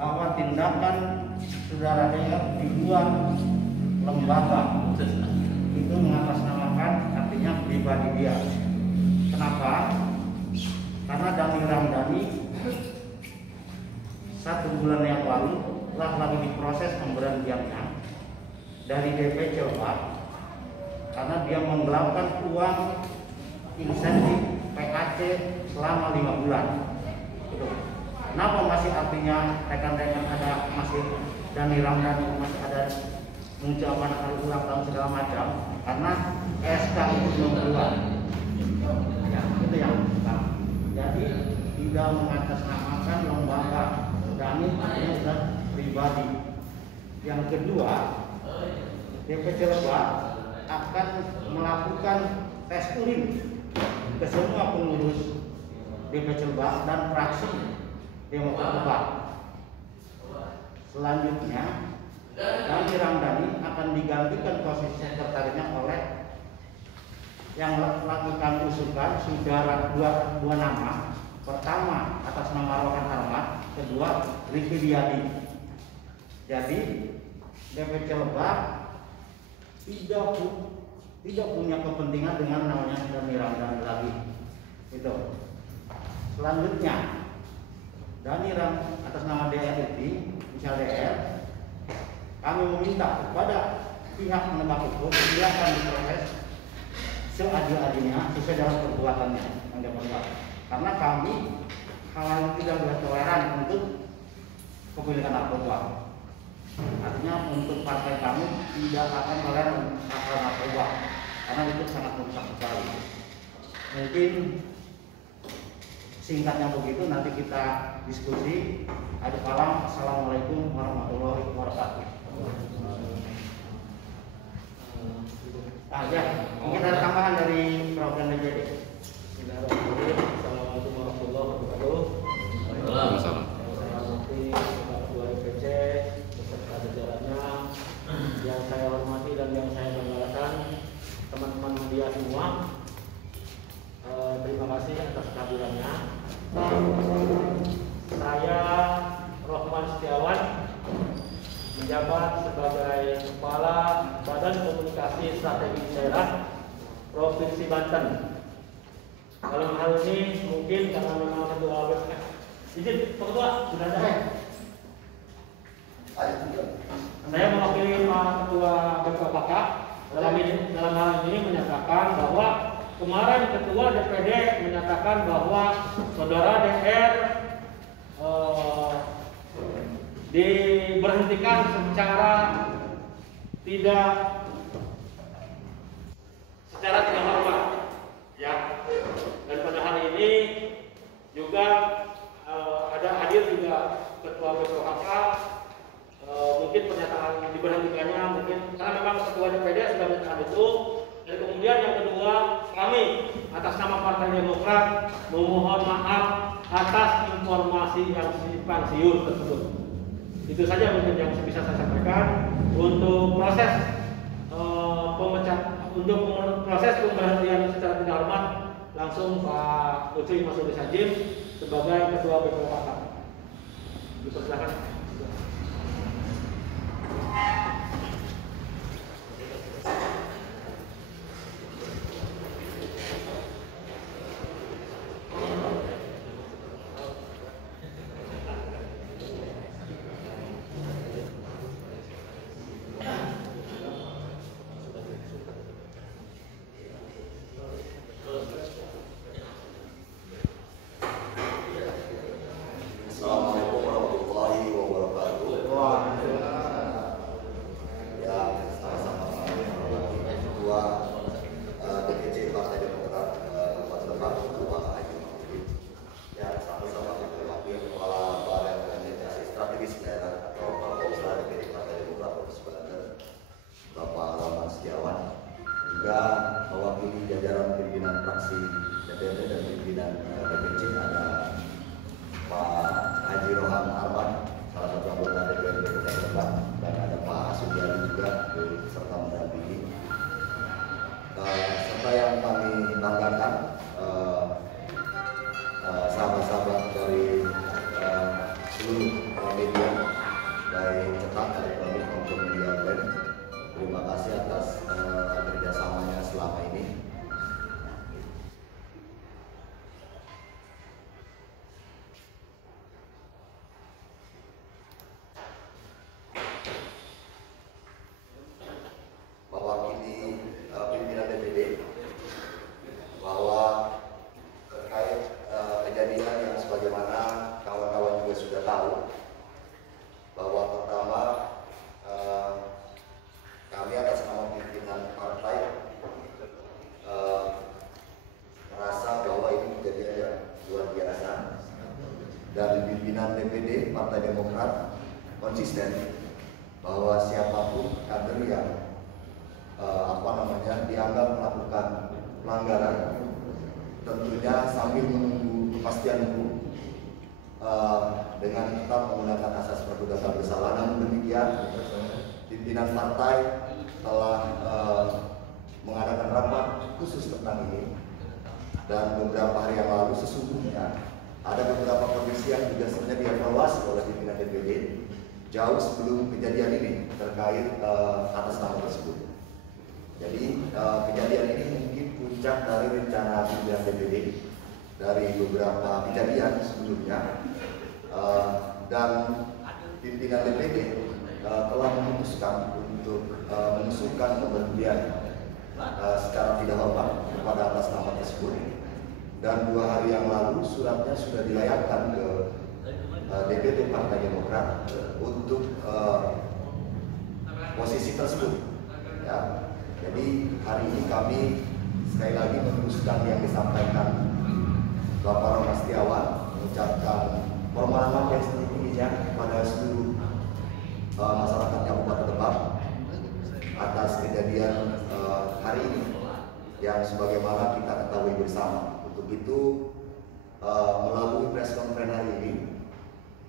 bahwa tindakan saudara DR di luar lembaga itu mengatasnamakan artinya pribadi dia. Kenapa? Karena Dhani Ramdhani 1 bulan yang lalu telah lagi diproses pemberhentiannya dari DP Cilebak karena dia menggelapkan uang insentif PAC selama 5 bulan. Kenapa masih artinya rekan-rekan ada masih Dhani Ramdhani masih ada mengucapkan hari ulang tahun segala macam? Karena SK itu belum keluar. Ya, itu yang pertama. Jadi tidak mengatasnamakan lembaga. Dhani artinya sudah pribadi. Yang kedua, DP Cilebak akan melakukan tes urin ke semua pengurus DP Cilebak dan fraksi Demokrat Lebak. Selanjutnya, Dhani Ramdhani akan digantikan posisi sekretarisnya oleh yang melakukan usulan saudara dua nama. Pertama atas nama Rohan Harmat, kedua Riki Diadi. Jadi DP Cilebak tidak punya kepentingan dengan namanya Dhani Ramdhani lagi. Itu. Selanjutnya, Dhani Ramdhani atas nama DR ini, misal DR, kami meminta kepada pihak penegak hukum silakan diproses seadil-adilnya sesuai dengan perbuatannya yang dia perbuat. Karena kami hal tidak bertoleran untuk kepemilikan narkoba. Artinya untuk partai kami tidak akan toleran hal narkoba karena itu sangat merusak sekali. Mungkin singkatnya begitu, nanti kita diskusi. Assalamualaikum warahmatullahi wabarakatuh. Ya, mungkin ada tambahan dari program DPD. Assalamualaikum warahmatullahi wabarakatuh. Waalaikumsalam. Saya hormati Bapak Ketua DPC beserta jajarannya, yang saya hormati dan yang saya banggakan, teman-teman media semua. Terima kasih atas kehadirannya. Saya Rohman Setiawan menjabat sebagai Kepala Badan Komunikasi Strategi Daerah Provinsi Banten. Dalam hal ini mungkin karena memang ketua izin Pak Ketua sudah ada. Saya mewakili Pak Ketua BPKK dalam hal ini menyatakan bahwa kemarin Ketua DPD menyatakan bahwa saudara DR diberhentikan secara tidak normal, ya. Dan pada hari ini juga ada hadir juga Ketua BPKK. Mungkin pernyataan diberhentikannya mungkin karena memang Ketua DPD sudah menyatakan itu. Dan kemudian yang kedua, kami atas nama Partai Demokrat memohon maaf atas informasi yang simpang siur tersebut. Itu saja mungkin yang bisa saya sampaikan. Untuk proses proses pemberhentian secara tidak hormat langsung Pak Ucuy Masudi Sajib sebagai Ketua BPKK. Dipersilakan. dari pimpinan DPD Partai Demokrat konsisten bahwa siapapun kader yang dianggap melakukan pelanggaran, tentunya sambil menunggu kepastian hukum dengan tetap menggunakan asas praduga tak bersalah. Namun demikian, pimpinan partai telah mengadakan rapat khusus tentang ini, dan beberapa hari yang lalu sesungguhnya ada beberapa kondisi yang juga sebenarnya dievaluasi oleh pimpinan DPD jauh sebelum kejadian ini terkait atas nama tersebut. Jadi kejadian ini mungkin puncak dari rencana pimpinan DPD dari beberapa kejadian sebelumnya, dan pimpinan DPD telah memutuskan untuk mengusulkan pemberhentian secara tidak hormat kepada atas nama tersebut, dan 2 hari yang lalu suratnya sudah dilayangkan ke DPD Partai Demokrat untuk posisi tersebut. Ya. Jadi hari ini kami sekali lagi meneruskan yang disampaikan Bapak Roma Setiawan, mengucapkan permohonan maaf yang setinggi-tingginya kepada seluruh masyarakat Kabupaten Lebak atas kejadian hari ini yang sebagaimana kita ketahui bersama. Untuk itu melalui press conference hari ini,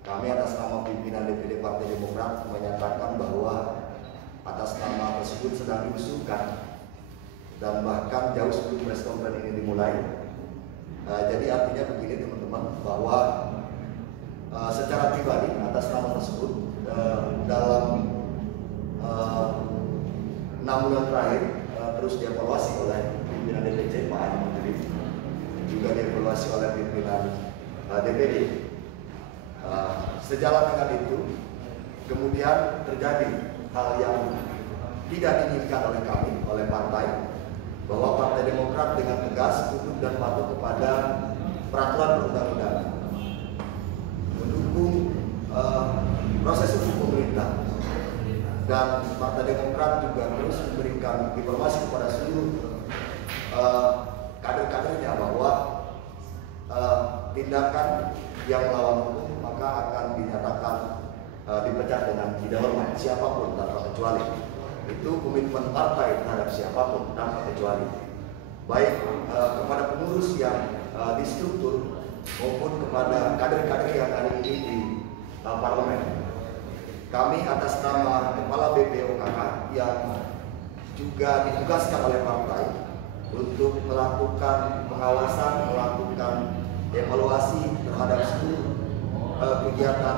kami atas nama pimpinan DPD Partai Demokrat menyatakan bahwa atas nama tersebut sedang diusulkan, dan bahkan jauh sebelum press conference ini dimulai. Jadi artinya begini teman-teman, bahwa secara pribadi atas nama tersebut dalam 6 bulan terakhir terus dievaluasi oleh pimpinan DPC Pak Adi Menteri, juga dievaluasi oleh pimpinan DPD. Sejalan dengan itu, kemudian terjadi hal yang tidak diinginkan oleh kami, oleh partai, bahwa Partai Demokrat dengan tegas tunduk dan patuh kepada peraturan perundang-undangan, mendukung proses hukum pemerintah, dan Partai Demokrat juga terus memberikan informasi kepada seluruh kader-kadernya bahwa tindakan yang melawan hukum maka akan dinyatakan dipecat dengan tidak hormat siapapun tanpa kecuali. Itu komitmen partai terhadap siapapun tanpa kecuali, baik kepada pengurus yang di struktur maupun kepada kader-kader yang hari ini di parlemen. Kami atas nama Kepala BPOKK yang juga ditugaskan oleh partai untuk melakukan pengawasan, melakukan evaluasi terhadap seluruh kegiatan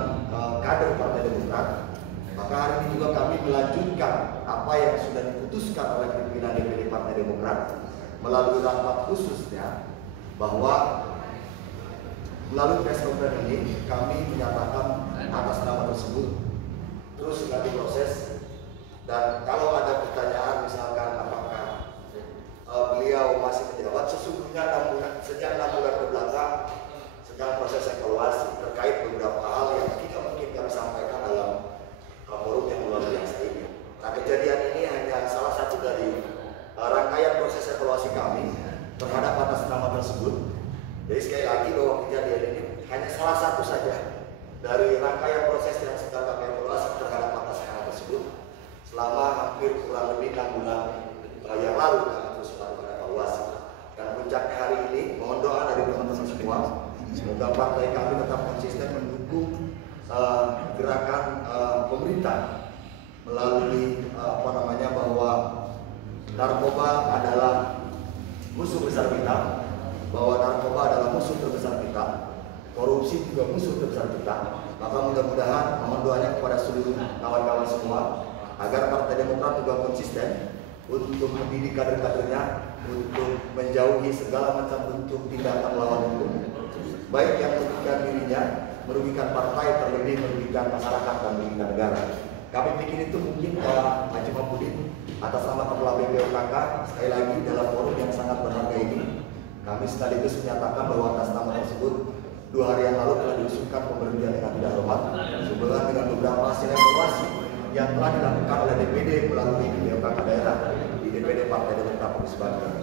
kader Partai Demokrat. Maka hari ini juga kami melanjutkan apa yang sudah diputuskan oleh pimpinan DPD Partai Demokrat melalui rapat khususnya, bahwa melalui press conference ini kami menyatakan atas nama tersebut terus sedang diproses, dan kalau ada pertanyaan misalkan apakah beliau masih menjabat, sesungguhnya sejak 6 bulan kebelakang sedang proses evaluasi terkait beberapa hal yang tidak mungkin kami sampaikan dalam forum yang luar biasa ini. Nah, kejadian ini hanya salah satu dari rangkaian proses evaluasi kami terhadap atas nama tersebut. Jadi sekali lagi bahwa kejadian ini hanya salah satu saja dari rangkaian proses yang sedang kami evaluasi terhadap atas nama tersebut selama hampir kurang lebih 6 bulan yang lalu kami terus melakukan evaluasi. Dan puncaknya hari ini mohon doa dari teman-teman semua, semoga partai kami tetap konsisten mendukung gerakan pemerintah melalui bahwa narkoba adalah musuh besar kita, bahwa narkoba adalah musuh terbesar kita, korupsi juga musuh terbesar kita. Maka mudah-mudahan mohon doanya kepada seluruh kawan-kawan semua agar Partai Demokrat juga konsisten untuk mendidik kader-kadernya untuk menjauhi segala macam bentuk tindakan melawan hukum, baik yang merugikan dirinya, merugikan partai, terlebih merugikan masyarakat dan merugikan negara. Kami bikin itu mungkin Pak Haji Mahmudin atas nama Kepala BPOKK sekali lagi dalam forum yang sangat berharga ini. Kami sekaligus menyatakan bahwa atas nama tersebut 2 hari yang lalu telah diusulkan pemberhentian dengan tidak hormat sehubungan dengan beberapa hasil evaluasi yang telah dilakukan oleh DPD melalui BPOKK daerah di DPD Partai Demokrat Provinsi Banten.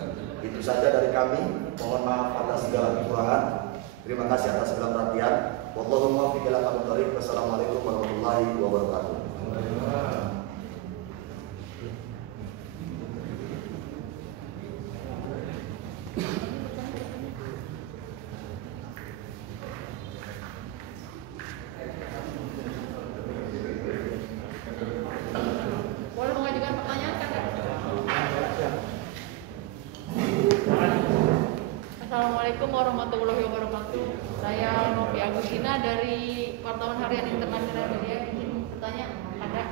Itu saja dari kami. Mohon maaf atas segala kekurangan. Terima kasih atas segala perhatian. warahmatullahi wabarakatuh. Boleh mengajukan pertanyaan kan? Assalamualaikum warahmatullahi wabarakatuh. Saya Novi Agustina dari Wartawan Harian Internasional Media. Izin bertanya, ada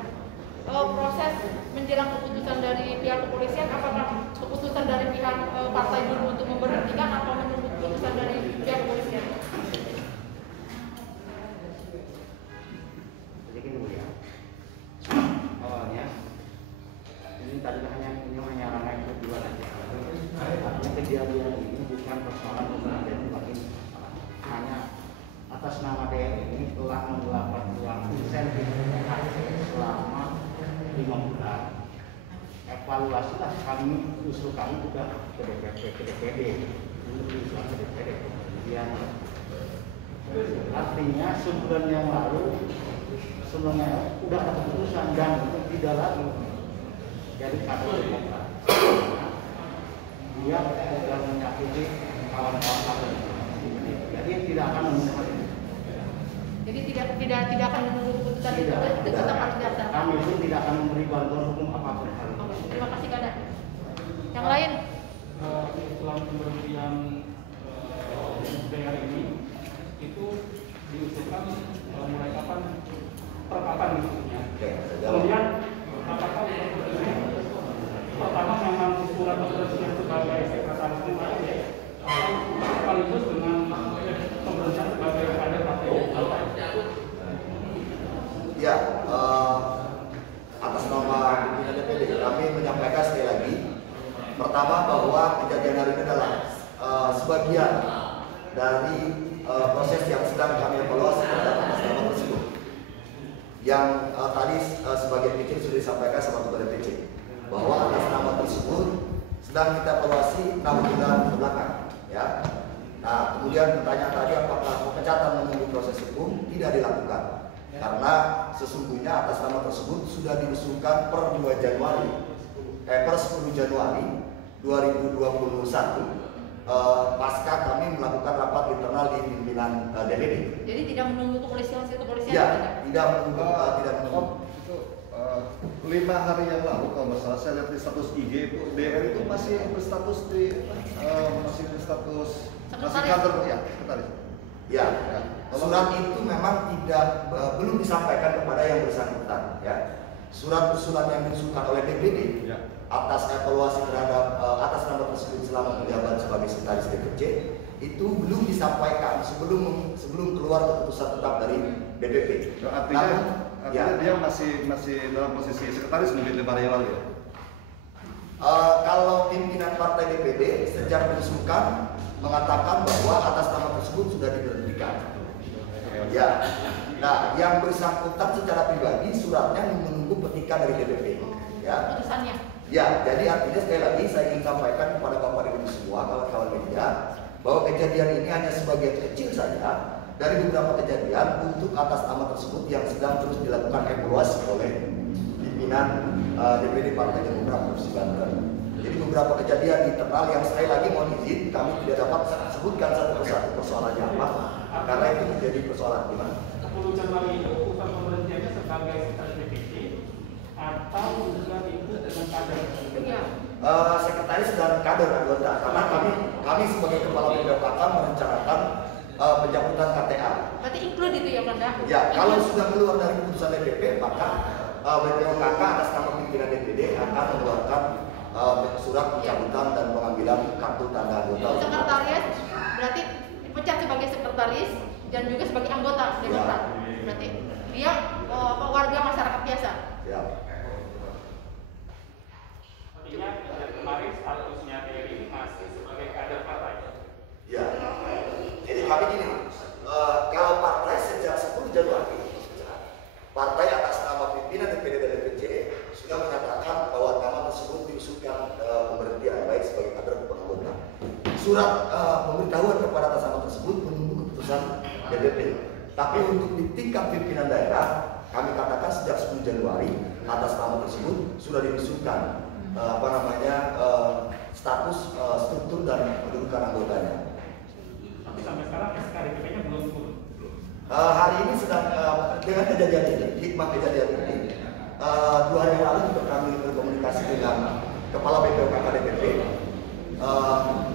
proses menjelang keputusan dari pihak kepolisian, apakah keputusan dari pihak partai dulu untuk memberhentikan atau menunggu keputusan dari pihak kepolisian? Jadi gini ya, awalnya ini tadi hanya ramai kejuan aja. Artinya kejadian ini bukan persoalan pemberhentian bagi hanya atas nama DR ini telah menggelapkan uang insentif PHC selama 5 bulan. Evaluasilah kami usulkan juga ke DPD, usulan ke DPD. Kemudian artinya sebulan yang lalu sebelumnya udah ada keputusan dan itu tidak lagi jadi kader Demokrat. Dia sudah menyakiti kawan-kawan kader. Jadi tidak akan menunda ini. Jadi tidak akan menunggu keputusan itu, tetap harus dilaksanakan. Kami pun tidak akan memberi bantuan hukum apapun. Oke, terima kasih Kadar. Yang lain? Usulan pemberhentian DR ini itu diusulkan mulai kapan? Per kapan maksudnya? Kemudian apakah ini pertama memang surat pemberhentian sebagai sekretaris partai sekaligus dengan pemberhentian sebagai kader partai? Ya, atas nama pimpinan DPD kami menyampaikan sekali lagi, pertama bahwa kejadian hari ini adalah sebagian dari proses yang sedang kami evaluasi terhadap atas nama tersebut. Yang tadi sebagian kecil sudah disampaikan sama Ketua DPC bahwa atas nama tersebut sedang kita evaluasi 6 bulan ke belakang, ya. Nah, kemudian pertanyaan tadi apakah pemecatan menunggu proses hukum? Tidak dilakukan karena sesungguhnya atas nama tersebut sudah diusulkan per 10 Januari 2021 pasca kami melakukan rapat internal di pimpinan DPD. Jadi tidak menunggu kepolisian hasil kepolisian? Ya, tidak menunggu. Itu 5 hari yang lalu kalau nggak salah saya lihat di status IG itu DR itu masih berstatus masih kader ya, sekretaris. Ya, surat itu memang belum disampaikan kepada yang bersangkutan. Ya, surat usulan yang diusulkan oleh DPD atas evaluasi terhadap atas nama tersebut selama menjabat sebagai sekretaris DPC itu belum disampaikan sebelum keluar keputusan tetap dari DPP. Artinya dia masih dalam posisi sekretaris mungkin 5 hari yang lalu ya. Kalau pimpinan partai DPD sejak diusulkan mengatakan bahwa atas nama tersebut sudah diberhentikan. Ya. Nah, yang bersangkutan secara pribadi suratnya menunggu petikan dari DPP. Ya. Putusannya? Ya, jadi artinya sekali lagi saya ingin sampaikan kepada Bapak Ibu semua, kawan-kawan media, bahwa kejadian ini hanya sebagian kecil saja dari beberapa kejadian untuk atas nama tersebut yang sedang terus dilakukan evaluasi oleh pimpinan DPD Partai Demokrat Provinsi Banten. Jadi beberapa kejadian internal yang sekali lagi mohon izin kami tidak dapat sebutkan satu persatu persoalannya apa, karena itu menjadi persoalan gimana. 10 Januari itu usulan pemberhentiannya sebagai sekretaris DPC atau juga itu dengan kader? Iya. Sekretaris dan kader anggota, karena kami sebagai kepala BPOKK merencanakan pencabutan KTA. Berarti include itu ya, Kanda? Ya, kalau sudah keluar dari keputusan DPP, maka BPOKK atas nama pimpinan DPD akan mengeluarkan surat pencabutan dan pengambilan kartu tanda anggota. Sekretaris berarti dipecat sebagai sekretaris dan juga sebagai anggota Demokrat. Berarti dia warga masyarakat biasa. Ya. Artinya kemarin statusnya Dewi masih sebagai kader partai. Ya. Jadi kami gini, kalau partai sejak 10 Januari, partai atas nama pimpinan DPD dan DPC sudah menyatakan bahwa nama tersebut diusulkan pemberhentian baik sebagai kader maupun anggota. Surat pemberitahuan kepada atas nama tersebut menunggu keputusan DPP. Tapi untuk di tingkat pimpinan daerah kami katakan sejak 10 Januari atas nama tersebut sudah diusulkan status struktur dan kedudukan anggotanya. Tapi sampai sekarang SKDPP-nya belum turun. Hari ini sedang dengan kejadian ini, hikmah kejadian ini, 2 hari yang lalu juga kami berkomunikasi dengan Kepala BPOKK DPP,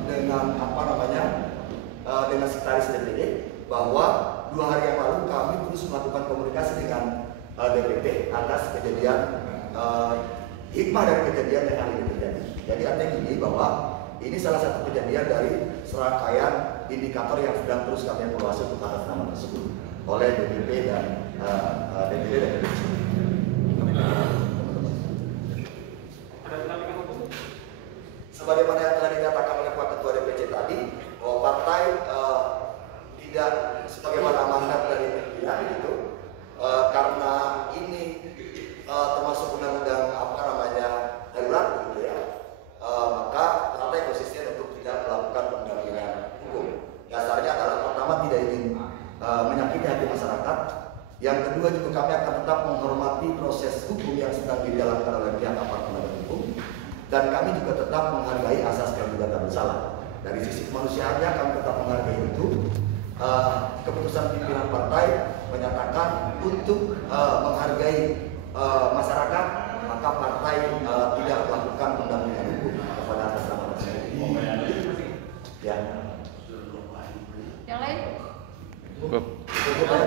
dengan dengan sekretaris DPD, bahwa 2 hari yang lalu kami terus melakukan komunikasi dengan DPP atas kejadian hikmah dari kejadian yang hari ini terjadi. Jadi artinya gini, bahwa ini salah satu kejadian dari serangkaian indikator yang sedang terus kami evaluasi untuk atas nama tersebut oleh DPP dan DPD dan DPC. Sebagaimana yang telah dinyatakan oleh Pak Ketua DPC tadi, bahwa partai tidak sebagaimana amanat dari pimpinan itu, karena ini termasuk undang-undang darurat gitu ya, maka partai konsisten untuk tidak melakukan pendampingan hukum. Dasarnya adalah pertama tidak ingin menyakiti hati masyarakat. Yang kedua juga kami akan tetap menghormati proses hukum yang sedang dijalankan oleh pihak aparat penegak hukum, dan kami juga tetap menghargai asas praduga tak bersalah. Dari sisi kemanusiaannya kami tetap menghargai itu. Keputusan pimpinan partai menyatakan untuk menghargai masyarakat, maka partai tidak melakukan pendampingan hukum kepada atas nama tersebut. Ya. Yang lain? Cukup. Cukup ya?